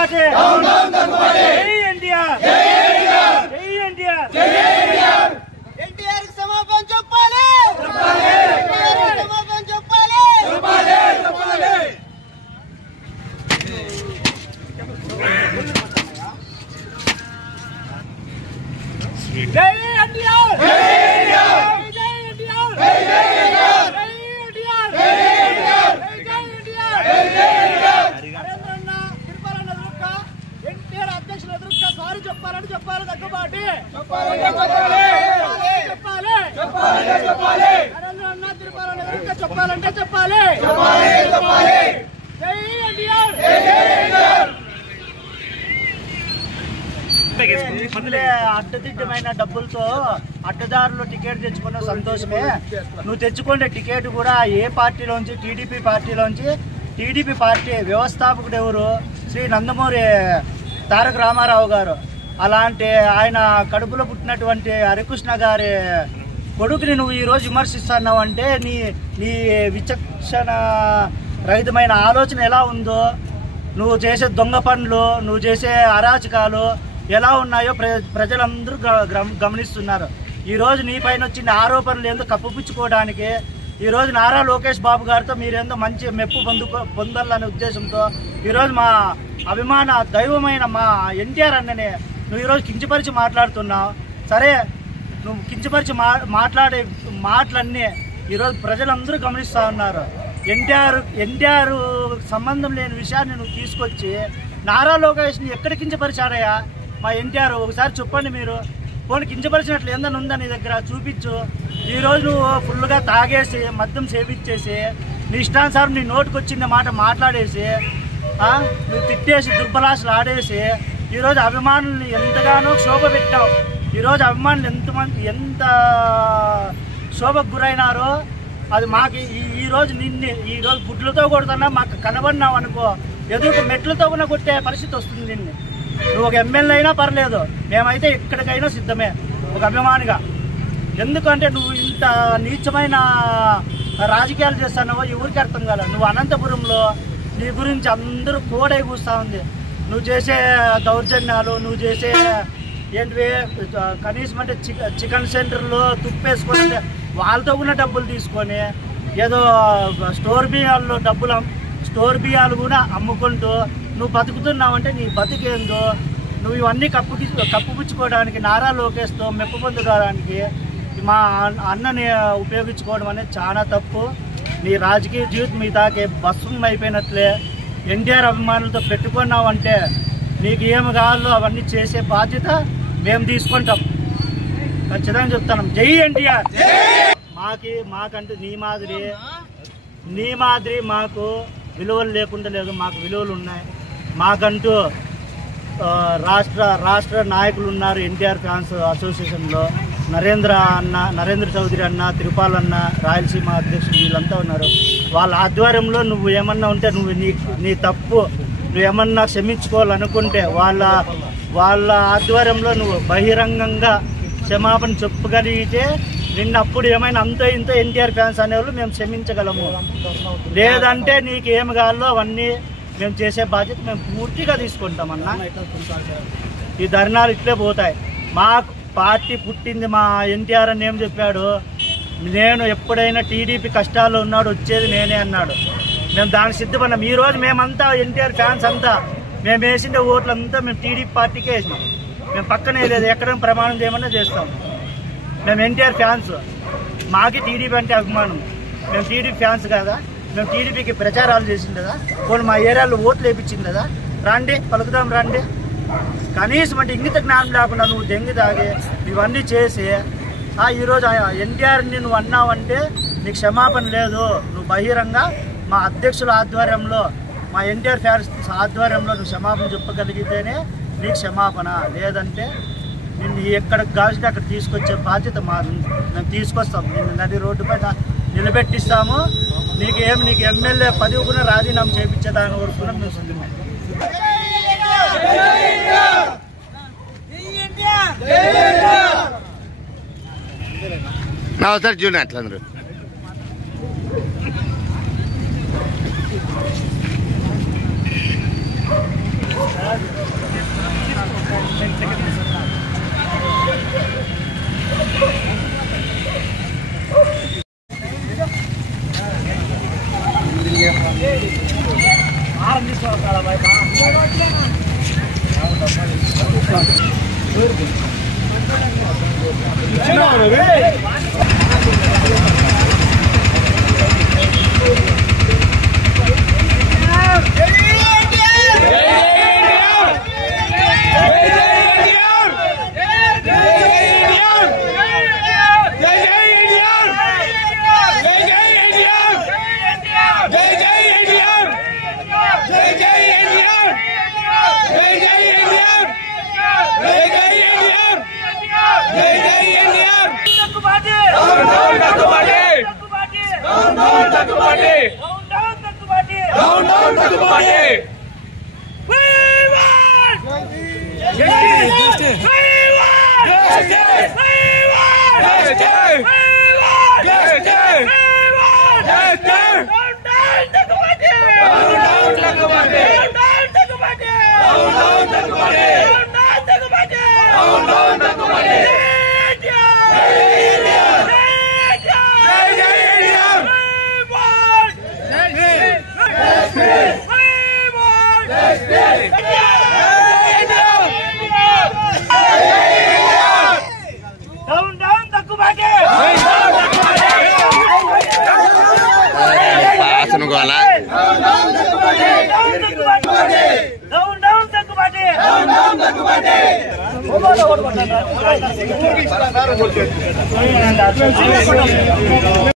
దగ్గుబాటి ఎన్టీఆర్ ఎన్టీఆర్ కి సమాధానం చెప్పాలి సమాధానం చెప్పాలి జై ఎన్టీఆర్ అధ్యక్షులు ఎదురుగా సారీ చెప్పాలని చెప్పాలి దగ్గుబాటి నరేంద్ర అన్న తిరుపతి ఎదురుగా చెప్పాలంటే చెప్పాలి జై ఎన్టీఆర్ అడ్డదిడ్డమైన డబ్బులతో అడ్డదారులు టికెట్ తెచ్చుకున్న సంతోషమే. నువ్వు తెచ్చుకునే టికెట్ కూడా ఏ పార్టీలోంచి టీడీపీ పార్టీ వ్యవస్థాపకుడు ఎవరు? శ్రీ నందమూరి తారక రామారావు గారు. అలాంటి ఆయన కడుపులో పుట్టినటువంటి హరికృష్ణ గారి కొడుకుని నువ్వు ఈరోజు విమర్శిస్తున్నావు అంటే నీ విచక్షణ రహితమైన ఆలోచన ఎలా ఉందో, నువ్వు చేసే దొంగ పనులు, నువ్వు చేసే అరాచకాలు ఎలా ఉన్నాయో ప్రజలందరూ గమనిస్తున్నారు. ఈరోజు నీ పైన వచ్చిన ఆరోపణలు ఏందో కప్పుపుచ్చుకోవడానికి ఈరోజు నారా లోకేష్ బాబు గారితో మీరేందో మంచి మెప్పు పొందాలనే ఉద్దేశంతో ఈరోజు మా అభిమాన దైవమైన మా ఎన్టీఆర్ అన్నని నువ్వు ఈరోజు కించపరిచి మాట్లాడుతున్నావు. సరే, నువ్వు కించపరిచి మాట్లాడే మాటలన్నీ ఈరోజు ప్రజలందరూ గమనిస్తూ ఉన్నారు. ఎన్టీఆర్ సంబంధం లేని విషయాన్ని నువ్వు తీసుకొచ్చి నారా లోకేష్ని ఎక్కడ కించపరిచాడయా మా ఎన్టీఆర్? ఒకసారి చెప్పండి. మీరు పోనీ కించపరిచినట్లు ఏందని ఉందా నీ దగ్గర? చూపించు. ఈరోజు నువ్వు ఫుల్గా తాగేసి మద్యం సేవించేసి నీ ఇష్టానుసారం నీ నోటికి వచ్చిన మాట మాట్లాడేసి నువ్వు తిట్టేసి దుర్బలాసలు ఆడేసి ఈరోజు అభిమానుల్ని ఎంతగానో క్షోభ పెట్టావు. ఈరోజు అభిమానులు ఎంత శోభకు గురైనారో అది మాకు ఈరోజు ఈరోజు గుడ్లతో కొడుతున్నా మాకు కనబడినావు అనుకో, ఎదురు మెట్లతో కూడా కొట్టే పరిస్థితి వస్తుంది నిన్ను. నువ్వు ఒక ఎమ్మెల్యే అయినా పర్లేదు, మేమైతే ఎక్కడికైనా సిద్ధమే ఒక అభిమానిగా. ఎందుకంటే నువ్వు ఇంత నీచమైన రాజకీయాలు చేస్తున్నావో ఎవరికి అర్థం కాదు. నువ్వు అనంతపురంలో నీ గురించి అందరూ కోడై కూస్తూ ఉంది. నువ్వు చేసే దౌర్జన్యాలు, నువ్వు చేసే ఏంటివి కనీసం అంటే చికెన్ సెంటర్లో తుప్పేసుకొని వాళ్ళతో ఉన్న డబ్బులు తీసుకొని ఏదో స్టోర్ బియ్యాలు కూడా అమ్ముకుంటూ నువ్వు బతుకుతున్నావంటే నీ బతికేందో. నువ్వు ఇవన్నీ కప్పుపుచ్చుకోవడానికి నారా లోకేష్తో మెప్పు పొందడానికి మా అన్నని ఉపయోగించుకోవడం అనేది చాలా తప్పు. నీ రాజకీయ జీవితం మీ దాకే భస్మం అయిపోయినట్లే. ఎన్టీఆర్ అభిమానులతో పెట్టుకున్నావంటే నీకు ఏమి కావాలో అవన్నీ చేసే బాధ్యత మేము తీసుకుంటాం. ఖచ్చితంగా చెప్తాను. జై ఎన్టీఆర్. మాకంటే నీ మాదిరి మాకు విలువలు లేకుండా లేదు. మాకు విలువలు ఉన్నాయి. మాకంటూ రాష్ట్ర నాయకులు ఉన్నారు. ఎన్టీఆర్ ఫ్యాన్స్ అసోసియేషన్లో నరేంద్ర చౌదరి అన్న, తిరుపాల్ అన్న, రాయలసీమ అధ్యక్షులు వీళ్ళంతా ఉన్నారు. వాళ్ళ ఆధ్వర్యంలో నువ్వు ఏమన్నా ఉంటే నువ్వు నీ తప్పు నువ్వు ఏమన్నా క్షమించుకోవాలనుకుంటే వాళ్ళ ఆధ్వర్యంలో నువ్వు బహిరంగంగా క్షమాపణ చెప్పగలిగితే నిన్నప్పుడు ఏమైనా అంతో ఇంతో ఎన్టీఆర్ ఫ్యాన్స్ అనేవాళ్ళు మేము క్షమించగలము. లేదంటే నీకు ఏమి కావాలో అవన్నీ మేము చేసే బాధ్యత మేము పూర్తిగా తీసుకుంటామన్నా. ఈ ధర్నాలు ఇట్లే పోతాయి. మా పార్టీ పుట్టింది మా ఎన్టీఆర్ అని ఏం చెప్పాడు? నేను ఎప్పుడైనా టీడీపీ కష్టాల్లో ఉన్నాడు వచ్చేది నేనే అన్నాడు. మేము దానికి సిద్ధపడినాం. ఈరోజు మేమంతా ఎన్టీఆర్ ఫ్యాన్స్ అంతా మేము వేసిండే ఓట్లంతా మేము టీడీపీ పార్టీకే వేసినాం. మేము పక్కనే లేదు, ఎక్కడైనా ప్రమాణం చేయమన్నా చేస్తాం. మేము ఎన్టీఆర్ ఫ్యాన్స్, మాకి టీడీపీ అంటే అభిమానం. మేము టీడీపీ ఫ్యాన్స్ కదా, మేము టీడీపీకి ప్రచారాలు చేసింది కదా, పోనీ మా ఏరియాలో ఓట్లు వేయించింది కదా, రండి పలుకుదాం రండి. కనీసం అంటే ఇంగిత జ్ఞానం లేకుండా నువ్వు దెంగి తాగి ఇవన్నీ చేసి ఈరోజు ఎన్టీఆర్ని నువ్వు అన్నావంటే నీకు క్షమాపణ లేదు. నువ్వు బహిరంగ మా అధ్యక్షుల ఆధ్వర్యంలో, మా ఎన్టీఆర్ ఫ్యాన్స్ ఆధ్వర్యంలో నువ్వు క్షమాపణ చెప్పగలిగితేనే నీకు క్షమాపణ. లేదంటే నిన్ను ఎక్కడికి కావాల్సి అక్కడ తీసుకొచ్చే బాధ్యత మాది. మేము తీసుకొస్తాం, నిన్ను నది రోడ్డుపై నిలబెట్టిస్తాము. నీకు ఎమ్మెల్యే పదవి కూడా రాజీనామా చేయించేదాని వరకు కూడా మేము సిద్ధమే. ఒకసారి చూడండి అట్లా అందరూ. Down,